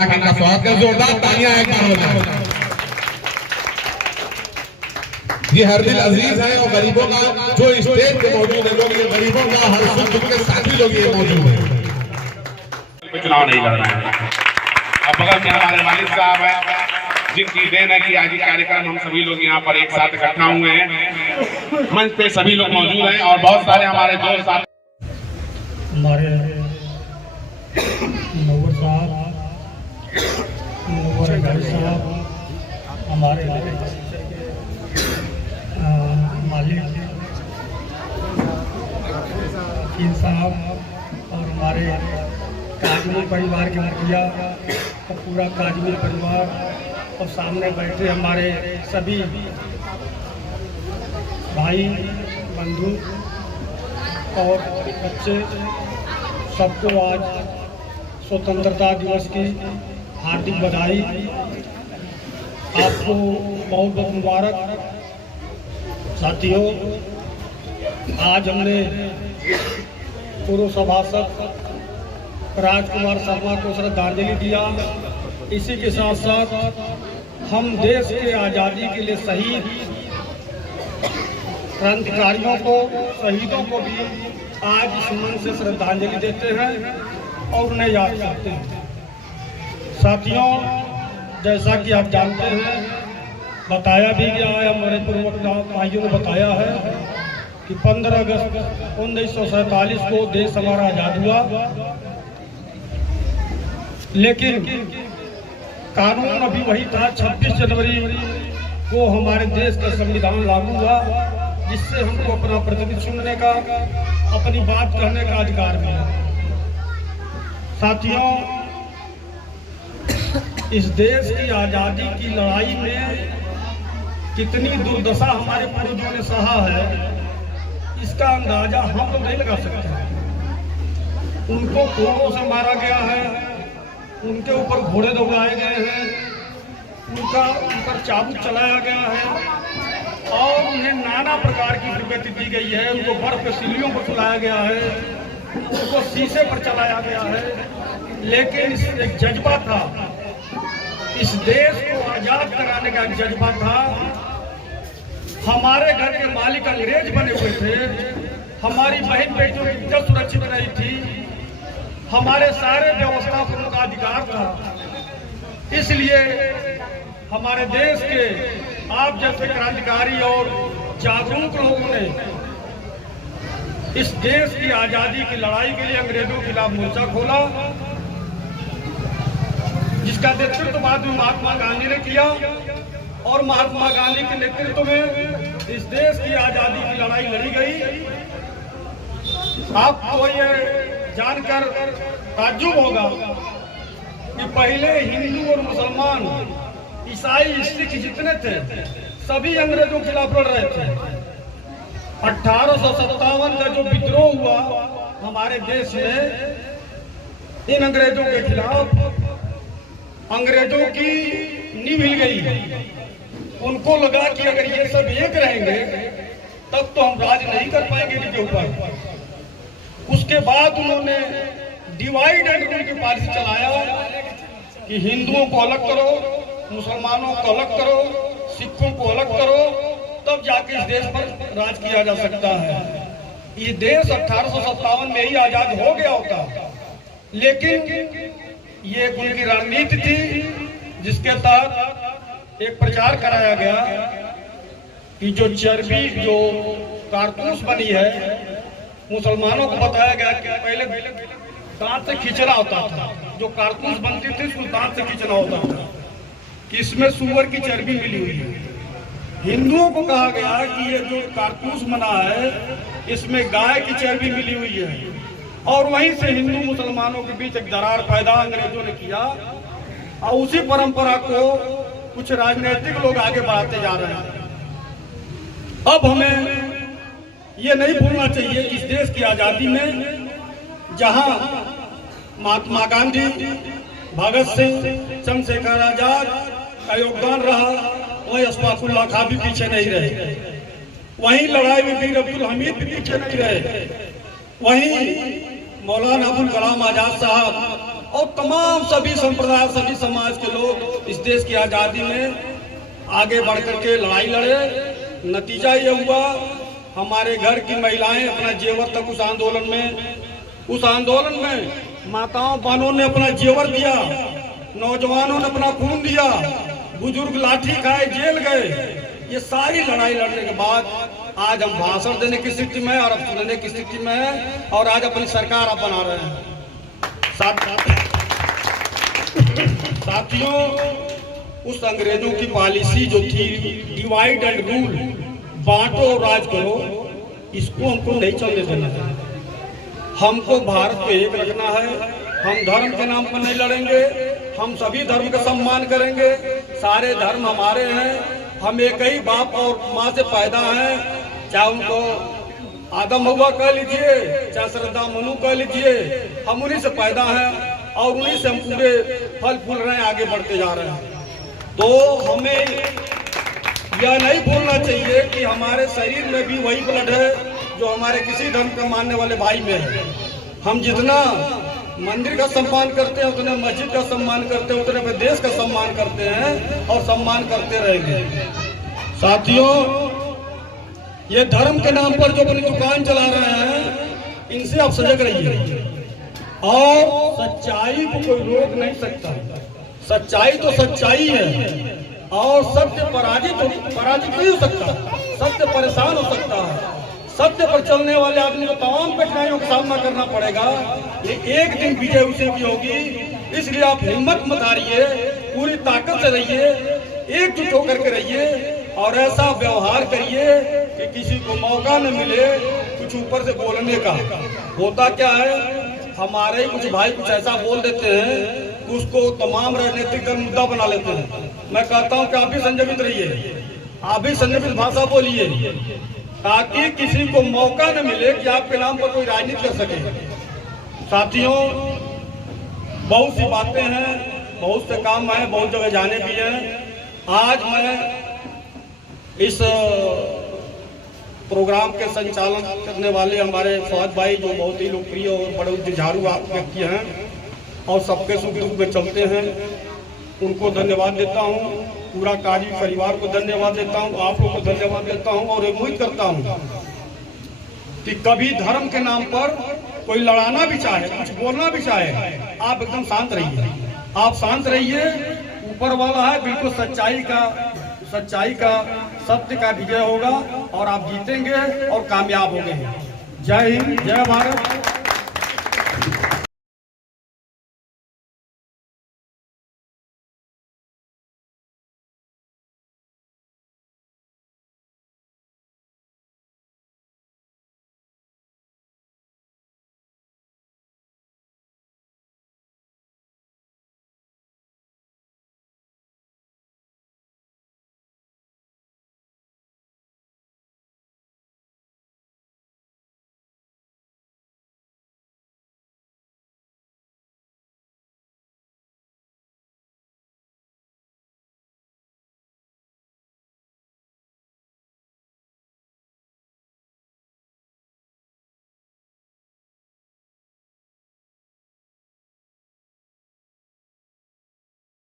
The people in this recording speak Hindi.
का स्वागत कर, जोरदार तालियां एक बार हो जाए। ये हर दिल अजीज है और गरीबों का जो स्टेज पे मौजूद है लोग, ये गरीबों का हर सुख दुख के साथी लोग ये मौजूद है। चुनाव नहीं लड़ रहे हैं। अब बगल में हमारे वालिद साहब है, जिनकी देन है कि आज कार्यक्रम हम सभी लोग यहाँ पर एक साथ इकट्ठा हुए हैं। मंच पे सभी लोग मौजूद हैं और बहुत सारे हमारे दोस्त हमारे मुनव्वर साहब, मुनव्वर भाई साहब, हमारे मालिक वकील साहब और हमारे काजमी परिवार के मुखिया और पूरा काजमी परिवार और सामने बैठे हमारे सभी भाई बंधु और बच्चे, सबको आज स्वतंत्रता दिवस की हार्दिक बधाई। आपको बहुत बहुत मुबारक। साथियों, आज हमने पूर्व सभासद राजकुमार शर्मा को श्रद्धांजलि दिया। इसी के साथ साथ हम देश के आज़ादी के लिए शहीद क्रांतिकारियों को, शहीदों को भी आज इस मन से श्रद्धांजलि देते हैं और उन्हें याद करते हैं। साथियों, जैसा कि आप जानते हैं, बताया भी गया है, हमारे पूर्व भाइयों ने बताया है कि 15 अगस्त 1947 को देश हमारा आज़ाद हुआ, लेकिन कानून अभी वही था। 26 जनवरी को हमारे देश का संविधान लागू हुआ, जिससे हमको अपना प्रतिनिधि चुनने का, अपनी बात कहने का अधिकार मिला। साथियों, इस देश की आज़ादी की लड़ाई में कितनी दुर्दशा हमारे पूर्वजों ने सहा है, इसका अंदाजा हम लोग नहीं लगा सकते। उनको घोड़ों से मारा गया है, उनके ऊपर घोड़े दौड़ाए गए हैं, उनका ऊपर चाबुक चलाया गया है और उन्हें नाना प्रकार की दुर्गति दी गई है। उनको बर्फ के सिल्लियों पर सुलाया गया है, उनको शीशे पर चलाया गया है। लेकिन एक जज्बा था, इस देश को आजाद कराने का एक जज्बा था। हमारे घर के मालिक अंग्रेज बने हुए थे, हमारी बहन बेटियों की इज्जत सुरक्षित नहीं थी, हमारे सारे व्यवस्था पर उनका अधिकार था। इसलिए हमारे देश के आप जैसे क्रांतिकारी और जागरूक लोगों ने इस देश की आजादी की लड़ाई के लिए अंग्रेजों के खिलाफ मोर्चा खोला, जिसका नेतृत्व बाद में महात्मा गांधी ने किया। और महात्मा गांधी के नेतृत्व में इस देश की आजादी की लड़ाई लड़ी गई। आपको ये जानकर ताज्जुब होगा कि पहले हिंदू और मुसलमान, ईसाई, सिख जितने थे, सभी अंग्रेजों के खिलाफ लड़ रहे थे। 1857 का जो विद्रोह हुआ हमारे देश में इन अंग्रेजों के खिलाफ, अंग्रेजों की नींव हिल गई। उनको लगा कि अगर ये सब एक रहेंगे तब तो हम राज नहीं कर पाएंगे इनके ऊपर। उसके बाद उन्होंने डिवाइड एंड रूल की पॉलिसी चलाया कि हिंदुओं को अलग करो, मुसलमानों को अलग करो, सिखों को अलग करो, तब जाके इस देश पर राज किया जा सकता है। ये देश 1857 में ही आजाद हो गया होता, लेकिन ये उनकी रणनीति थी, जिसके तहत एक प्रचार कराया गया कि जो चर्बी, जो कारतूस बनी है, मुसलमानों को बताया गया कि पहले दांत से खींचना होता था। जो कारतूस बनती थी उसको दांत से खींचना होता था कि इसमें सुअर की चर्बी मिली हुई है। हिंदुओं को कहा गया कि ये जो कारतूस बना है इसमें गाय की चर्बी मिली हुई है। और वहीं से हिंदू मुसलमानों के बीच एक दरार पैदा अंग्रेजों ने किया और उसी परंपरा को कुछ राजनीतिक लोग आगे बढ़ाते जा रहे हैं। अब हमें ये नहीं भूलना चाहिए कि इस देश की आजादी में जहां महात्मा गांधी, भगत सिंह, चंद्रशेखर आजाद का योगदान रहा, वहीं अशफाकुल्लाह खां भी पीछे नहीं रहे। वहीं लड़ाई में वीर अब्दुल हमीद भी पीछे नहीं रहे। वहीं मौलाना अबुल कलाम आजाद साहब और तमाम सभी संप्रदाय, सभी समाज के लोग इस देश की आज़ादी में आगे बढ़ करके लड़ाई लड़े। नतीजा ये हुआ, हमारे घर की महिलाएं अपना जेवर तक उस आंदोलन में माताओं बहनों ने अपना जेवर दिया, नौजवानों ने अपना खून दिया, बुजुर्ग लाठी खाए जेल गए। ये सारी लड़ाई लड़ने के बाद आज हम भाषण देने की स्थिति में और अब सुनने की स्थिति में है और आज अपनी सरकार आप बना रहे हैं। साथियों, उस अंग्रेजों की पॉलिसी जो थी डिवाइड एंड रूल, बांटो और राज करो, इसको हमको नहीं चलने देना है। हमको भारत को एक रखना है। हम धर्म के नाम पर नहीं लड़ेंगे, हम सभी धर्म का सम्मान करेंगे। सारे धर्म हमारे हैं, हम एक ही बाप और माँ से पैदा हैं, चाहे उनको आदम हव्वा कह लीजिए, चाहे श्रद्धा मनु कह लीजिए, हम उन्हीं से पैदा हैं और उन्हीं से हम पूरे फल फूल रहे हैं, आगे बढ़ते जा रहे हैं। तो हमें यह नहीं भूलना चाहिए कि हमारे शरीर में भी वही ब्लड है जो हमारे किसी धर्म का मानने वाले भाई में है। हम जितना मंदिर का सम्मान करते हैं, उतने मस्जिद का सम्मान करते हैं, उतने अपने देश का सम्मान करते हैं और सम्मान करते रहेंगे। साथियों, ये धर्म के नाम पर जो अपनी दुकान चला रहे हैं, इनसे आप सजग रहिए और सच्चाई को कोई रोक नहीं सकता। सच्चाई तो सच्चाई है और सत्य पराजित नहीं हो सकता, सत्य परेशान हो सकता है। सत्य पर चलने वाले आदमी को तमाम कठिनाइयों का सामना करना पड़ेगा, ये एक दिन विजय उसे भी होगी। इसलिए आप हिम्मत मत हारिए, पूरी ताकत से रहिए, एकजुट होकर के रहिए और ऐसा व्यवहार करिए कि किसी को मौका न मिले कुछ ऊपर से बोलने का। होता क्या है, हमारे कुछ भाई कुछ ऐसा बोल देते हैं, उसको तमाम राजनीतिक दल मुद्दा बना लेते हैं। मैं कहता हूं कि आप भी संयमित रहिए, आप भी संयमित भाषा बोलिए, ताकि किसी को मौका न मिले कि आपके नाम पर कोई राजनीति कर सके। साथियों, बहुत सी बातें हैं, बहुत से काम हैं, बहुत जगह जाने भी हैं। आज मैं इस प्रोग्राम के संचालन करने वाले हमारे फौज भाई, जो बहुत ही लोकप्रिय और बड़े जुझारू व्यक्ति हैं और सबके सुख दुख में चलते हैं, उनको धन्यवाद देता हूं। पूरा काजी परिवार को धन्यवाद देता हूं, आप लोगों को धन्यवाद देता हूं और उम्मीद करता हूं कि कभी धर्म के नाम पर कोई लड़ाना भी चाहे, कुछ बोलना भी चाहे, आप एकदम शांत रहिए। आप शांत रहिए, ऊपर वाला है, बिल्कुल सच्चाई का सत्य का विजय होगा और आप जीतेंगे और कामयाब होंगे। जय हिंद, जय भारत।